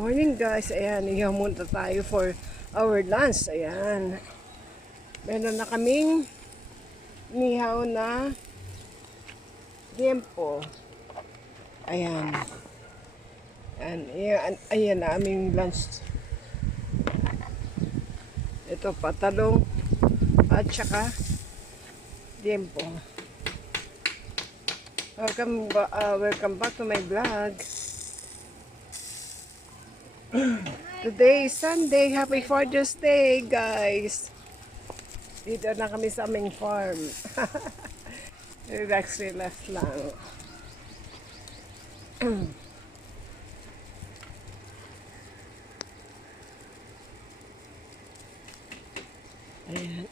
Morning guys, ayan, ihamunta tayo for our lunch, ayan. Meron na kaming nihaw na liempo. Ayan. Ayan na aming lunch. Ito pa, talong at saka liempo. Welcome back to my vlog. Today is Sunday. Happy Father's Day, guys. Dito na kami sa aming farm. Relax lang. Ayan.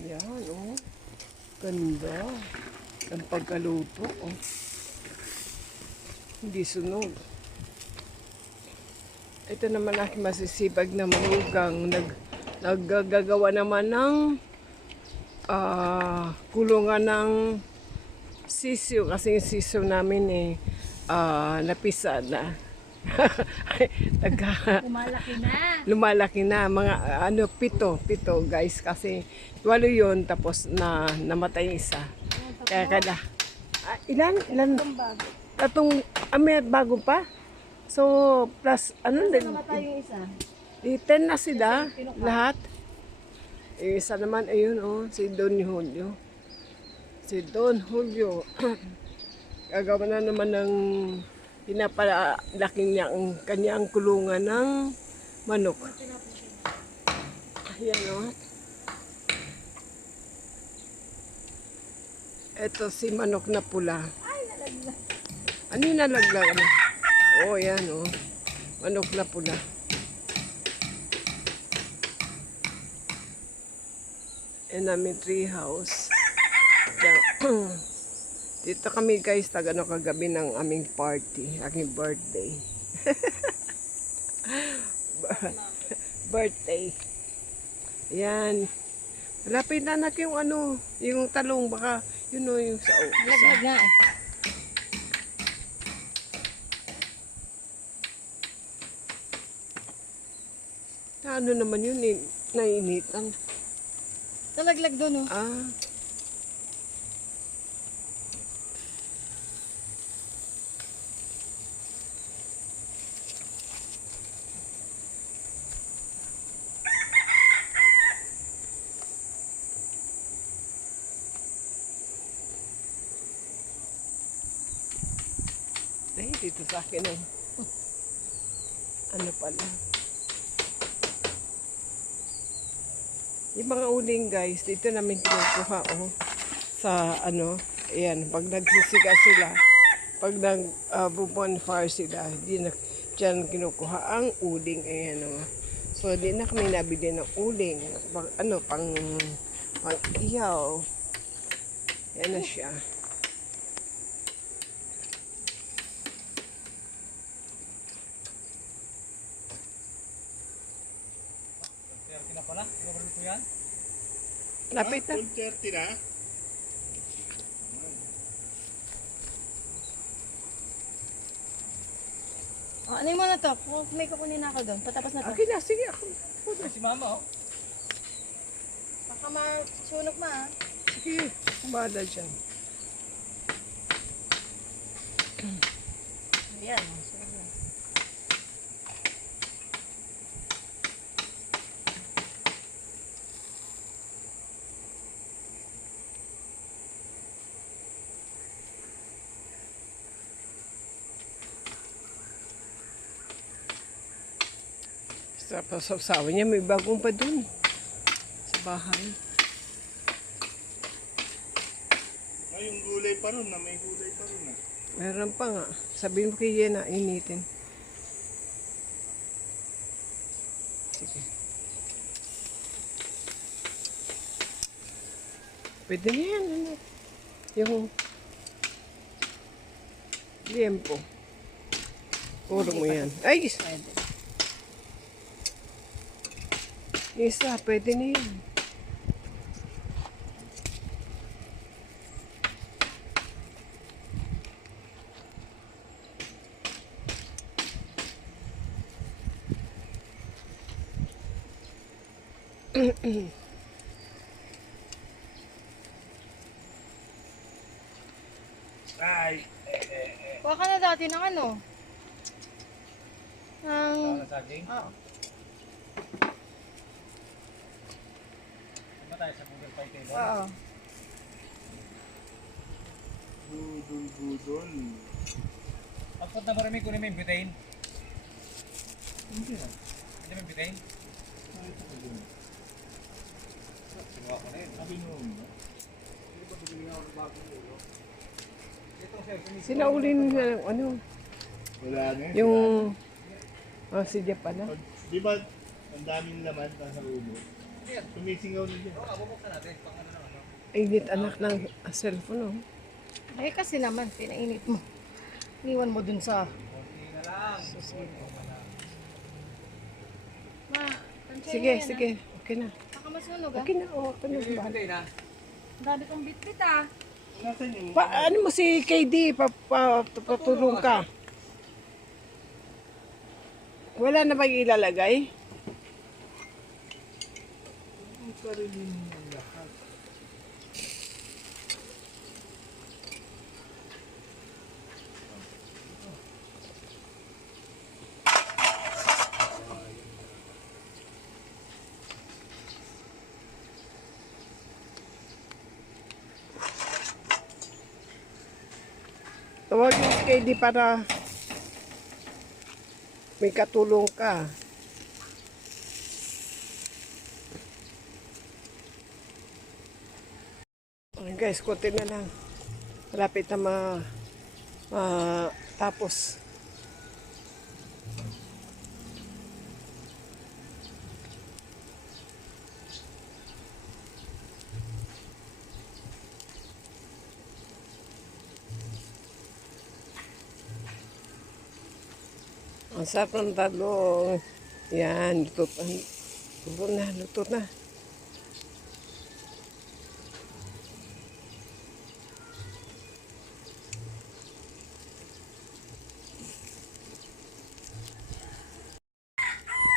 Yan, oh. Ganda. Ang pagkaluto, oh. Hindi sunog. Ito naman aking masisipag na manugang. Naggagawa naman ng kulungan ng sisiw. Kasi yung sisiw namin napisa na. Lumalaki na mga pito guys, kasi 8 yun, tapos namatay isa. Kaya kada ilan tatong may bago pa, so plus namatay yung isa, 10 na sila lahat. Isa naman ayun, si Don Julio gagawa na naman ng pinapalaki niya ang kanyang kulungan ng manok. Ayan, o. Ito si manok na pula. Ano yung nalaglag? Oh, yan, o. Manok na pula. Yan namin tree house. Dito kami guys, kagabi ng aming party, aking birthday. Birthday. Yan. Malapit na anak yung yung talong, baka yun yung sa laglag na. Ano naman yun, nainitan. Nalaglag doon, Dito sa akin ano pala. Yung mga uling guys, dito namin kinukuha sa ayan, pag nagsisiga sila, pag bonfire sila, dyan kinukuha ang uling, ayan So di na kami nabili ng uling, pang iyaw. Yan na siya. Pala, ko yan? Lapit na. 30 na? Ano yung muna to? May kukunin na ako doon. Patapos na to. Okay na, sige ako. Si mama, Baka masunog Sige, kumada dyan. Ayan. Sa sasawa niya, may bagong pa dun sa bahay. May gulay pa ron may gulay pa ron Meron pa nga. Sabihin mo kay Yena, initin. Sige. Pwede na yan, yung liempo. Puro mo yan. Ay, Pwede. isa, pwede na yan. Ay, Kuha ka na dati ng ano? Ng... saging. Oo. Ano tayo sa Google Pay kayo? Oo. Budol. Pagpot na marami ko na may butayin. Hindi na. Hindi may butayin? Nakita ko dun. Sinuha ko na yun. Sabi nyo mo. Hindi ba bigyan nga ako ng bagong ulo? Sinaulin na ng ano, Wala na yun. yung, si Jeff na. Di ba ang daming laman sa ulo? Sumisingaw na dyan. Oo, bubuksan natin. Pang ano lang ano. Init anak ng cellphone, oh. Eh kasi naman, pinainit mo. Iniwan mo dun sa... Konti na lang. Ma, tansya Sige, yan, sige. Okay na. Baka masunog ah. Okay na, oh. Okay na. na. Ang dami kong bitbit ah. Nasaan yung... Ano mo si KD, patulong ka. Wala na bang ilalagay? Ang karilin ng lahat. Tawagin si KD para may katulong ka. Okay guys, konti na lang. Malapit na tapos. Ang sarap ng talong. Yan, luto na, luto na.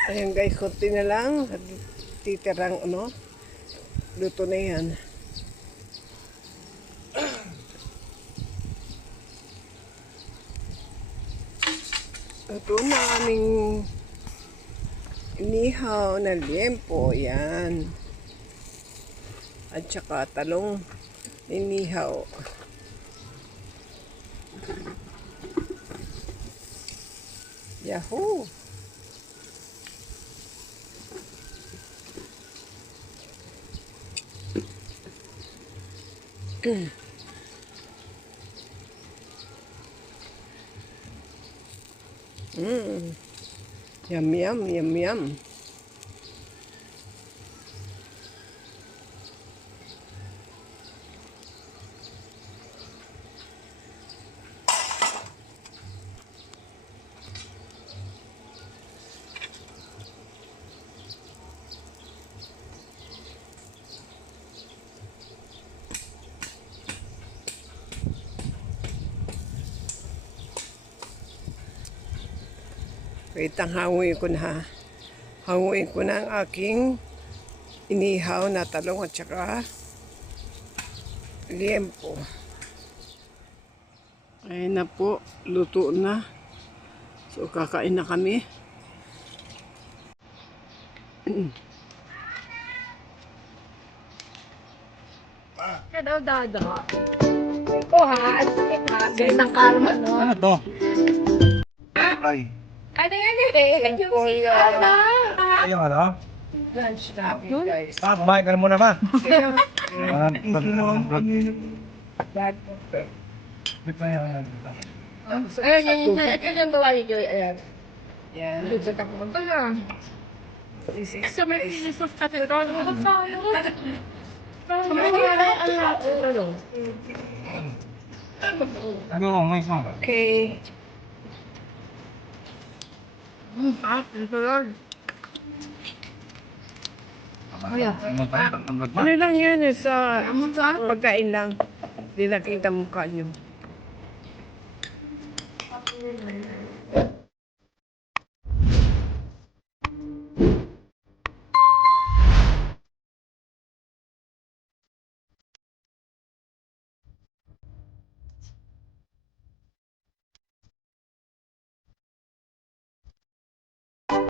Ayan guys, konti na lang. Titirang ano, luto na yan. Ito na aming inihaw na liempo. Yan. At saka talong inihaw. Yahoo! Yum, yum, yum, yum. Wait, hanguin ko na. Hanguin ko na ang aking inihaw na talong at saka liempo. Ayun na po, luto na. So, kakain na kami. Hello, Dada. Oh, ha? Gandang kalma, no? Ano to? Ay. Ano yan eh? Ano? Ay, yung ano? Lunch namin, guys. Kumain ka na muna ba? Ayun, ito yung bawa ni Joy. Ayan. Yan. Sa tapos ko na. Sa may isusok ka ito. Ano ba? Ano, may isang. Okay. Ito lang. Ano lang yan sa pagkain lang. Hindi nakita mukha nyo.